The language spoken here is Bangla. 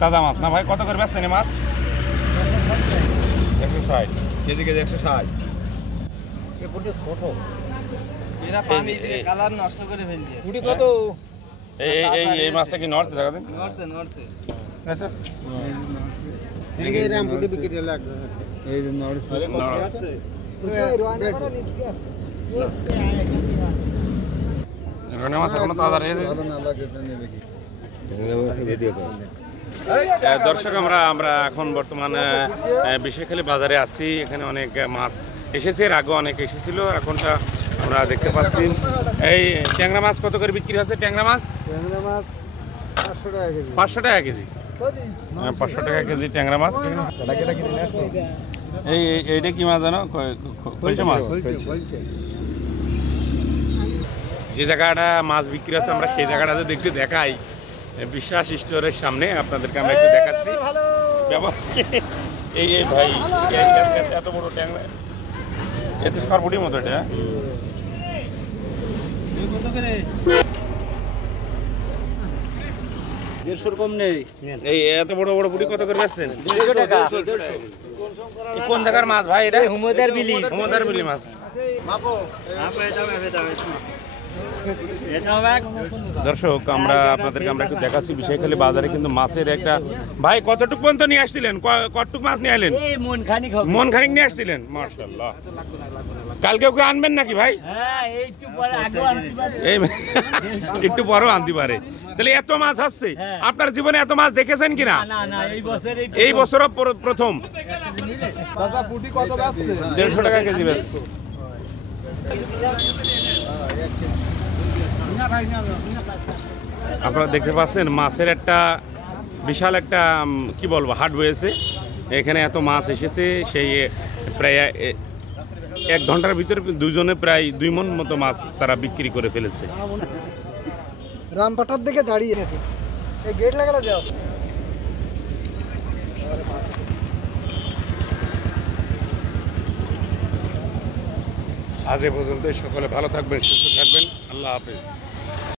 তাজা মাছ না ভাই? কত করে বেচছেন এই মাছ? 160 কেজি কেজি 160। এরা পানি দিয়ে কালার নষ্ট করে ফেলছে। পুটি কত? এই মাছটা কি নড়ছে দেখা দিন? নড়ছে। আচ্ছা এই রাম পুটি বিক্রি হলো এই যে নড়ছে। রনে মাছ এখনো তাজা রয়েছে। ভালো না লাগে তো নেবে কি? দর্শক আমরা এখন বর্তমানে বিশেখালী বাজারে আছি। এখানে অনেক মাছ এসেছে, এর আগে অনেক এসেছিল, এখনটা আমরা দেখতে পাচ্ছি। এই ট্যাংরা মাছ কত করে বিক্রি হচ্ছে? ট্যাংরা মাছ 500 টাকা কেজি। 500 টাকা কেজি ট্যাংরা মাছ। এইটা কি মাছ জানো? কলসা মাছ। যে জায়গাটা মাছ বিক্রি হচ্ছে আমরা সেই জায়গাটা যদি একটু দেখাই, বিশ্বাস স্টোরের সামনে আপনাদেরকে আমরা একটু দেখাচ্ছি। এই ভাই এত বড় ট্যাংরা, এত সরবটির মতো এটা। কম নেই। এই এত বড় বড় পুটি কত করে বেচছেন? 150 টাকা। কোন জায়গার মাছ ভাই এটা? হুমদার বিলি মাছ। দর্শক আমরা আপনাদেরকে একটু দেখাচ্ছি বিশেখালী বাজারে কিন্তু মাছের একটা ভাই কতটুকু পর্যন্ত নিয়ে আসছিলেন? কতটুকু মাছ নিয়ে এলেন? মন খানিক নিয়ে আসছিলেন। মাশাআল্লাহ। কালকে ওকে আনবেন নাকি ভাই? এই একটু পরেও আনতে পারে। তাহলে এত মাছ আসছে, আপনার জীবনে এত মাছ দেখেছেন কিনা? এই বছর প্রথম। 150 টাকা কেজি বেচছে। আপনারা দেখতে পাচ্ছেন মাছের একটা বিশাল একটা কি বলবো হাট হয়েছে। এখানে এত মাছ এসেছে, সেই প্রায় 1 ঘন্টার ভিতরে দুজনে প্রায় 2 মণ মতো মাছ তারা বিক্রি করে ফেলেছে। রামপাটার দিকে দাঁড়িয়ে আছে, এই গেট লাগানো যাও। আজ এ পর্যন্ত। সকলে ভালো থাকবেন, সুস্থ থাকবেন। আল্লাহ হাফেজ।